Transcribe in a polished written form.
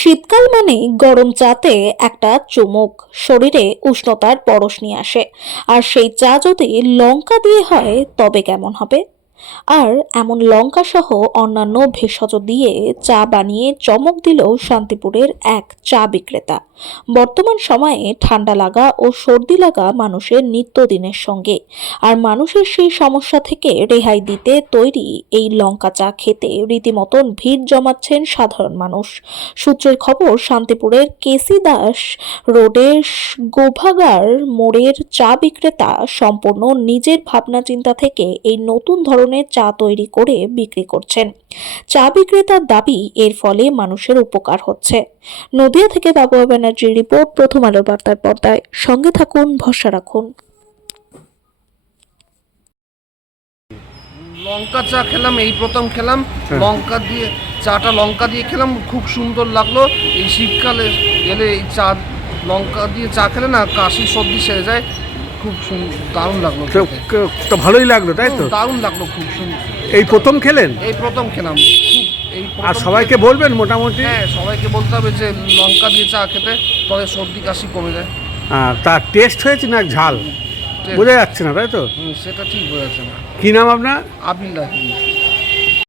শীতকাল মানেই গরম চাতে একটা চুমুক, শরীরে উষ্ণতার পরশ নিয়ে আসে। আর সেই চা যদি লঙ্কা দিয়ে হয় তবে কেমন হবে? আর এমন লঙ্কা সহ অন্যান্য ভেষজ দিয়ে চা বানিয়ে চমক দিল শান্তিপুরের এক চা বিক্রেতা। বর্তমান সময়ে ঠান্ডা লাগা ও সর্দি লাগা মানুষের নিত্যদিনের সঙ্গে। আর মানুষের সেই সমস্যা থেকে রেহাই দিতে তৈরি এই লঙ্কা চা খেতে রীতিমতন ভিড় জমাচ্ছেন সাধারণ মানুষ। সূত্রের খবর, শান্তিপুরের কেসি দাস রোডের গোভাগার মোড়ের চা বিক্রেতা সম্পূর্ণ নিজের ভাবনা চিন্তা থেকে এই নতুন ধরনের চা তৈরি করে বিক্রি করছেন। চা বিক্রেতার দাবি, এর ফলে মানুষের উপকার হচ্ছে। নদিয়া থেকে বাবুয়া ব্যানার্জির রিপোর্ট, প্রথম আলোর বার্তার পর্দায়। সঙ্গে থাকুন, ভরসা রাখুন। লঙ্কা চা খেলাম, এই প্রথম খেলাম। লঙ্কা দিয়ে চাটা লঙ্কা দিয়ে খেলাম, খুব সুন্দর লাগলো। এই শীতকালে গেলে এই চা লঙ্কা দিয়ে চা খেলে না কাশি সর্দি সেরে যায়। খুব দারুণ লাগলো, তো ভালোই লাগলো, তাই তো? দারুণ লাগলো, খুব সুন্দর। এই প্রথম খেলেন? এই প্রথম খেলাম, খুব এই আর সবাইকে বলবেন মোটামুটি? হ্যাঁ, সবাইকে বলতে হবে যে লঙ্কা দিয়ে চা খেতে, তবে সর্দি কাশি কমে যায়। তার টেস্ট হয়েছে না ঝাল বোঝা যাচ্ছে না, তাই তো? সেটা ঠিক বোঝা যাচ্ছে না। কি নাম আপনার? আবিল্লাহ।